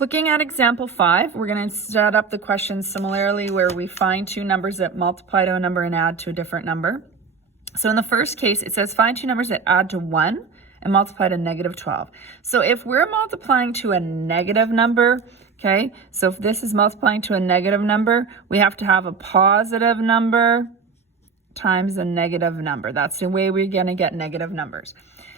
Looking at example 5, we're going to set up the question similarly where we find two numbers that multiply to a number and add to a different number. So in the first case, it says find two numbers that add to 1 and multiply to negative 12. So if we're multiplying to a negative number, okay, so if this is multiplying to a negative number, we have to have a positive number times a negative number. That's the way we're going to get negative numbers.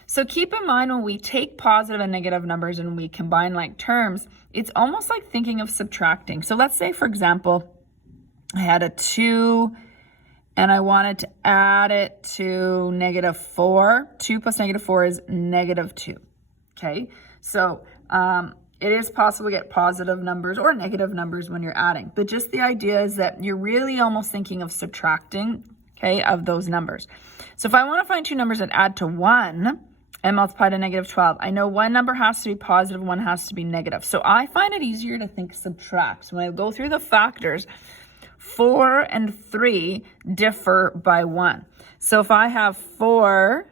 So keep in mind when we take positive and negative numbers and we combine like terms, it's almost like thinking of subtracting. So let's say, for example, I had a 2 and I wanted to add it to negative 4. 2 plus negative 4 is negative 2. Okay, so it is possible to get positive numbers or negative numbers when you're adding. But just the idea is that you're really almost thinking of subtracting, okay, of those numbers. So if I want to find two numbers that add to 1 and multiply to negative 12, I know one number has to be positive, one has to be negative. So I find it easier to think subtract. So when I go through the factors, 4 and 3 differ by 1. So if I have 4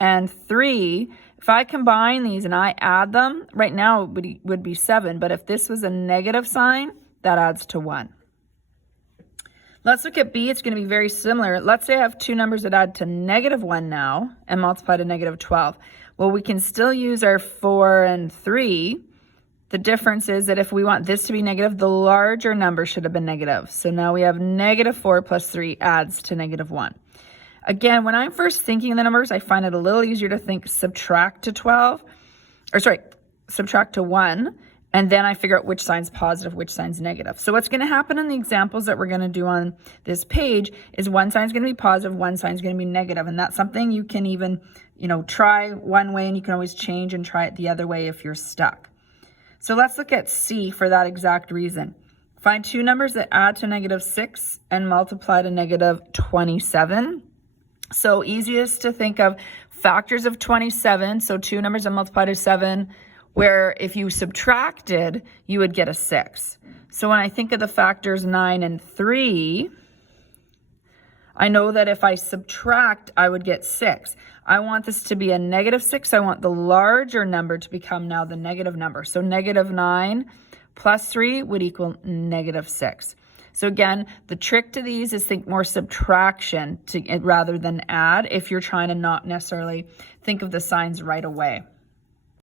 and 3, if I combine these and I add them, right now it would be 7. But if this was a negative sign, that adds to 1. Let's look at B. It's going to be very similar. Let's say I have two numbers that add to negative 1 now and multiply to negative 12. Well, we can still use our 4 and 3. The difference is that if we want this to be negative, the larger number should have been negative. So now we have negative 4 plus 3 adds to negative 1. Again, when I'm first thinking of the numbers, I find it a little easier to think subtract to 1. And then I figure out which sign's positive, which sign's negative. So what's going to happen in the examples that we're going to do on this page is one sign's going to be positive, one sign's going to be negative. And that's something you can even, try one way and you can always change and try it the other way if you're stuck. So let's look at C for that exact reason. Find two numbers that add to negative 6 and multiply to negative 27. So easiest to think of factors of 27. So two numbers that multiply to 7, where if you subtracted, you would get a 6. So when I think of the factors 9 and 3, I know that if I subtract, I would get 6. I want this to be a negative 6. I want the larger number to become now the negative number. So negative 9 plus 3 would equal negative 6. So again, the trick to these is think more subtraction rather than add if you're trying to not necessarily think of the signs right away.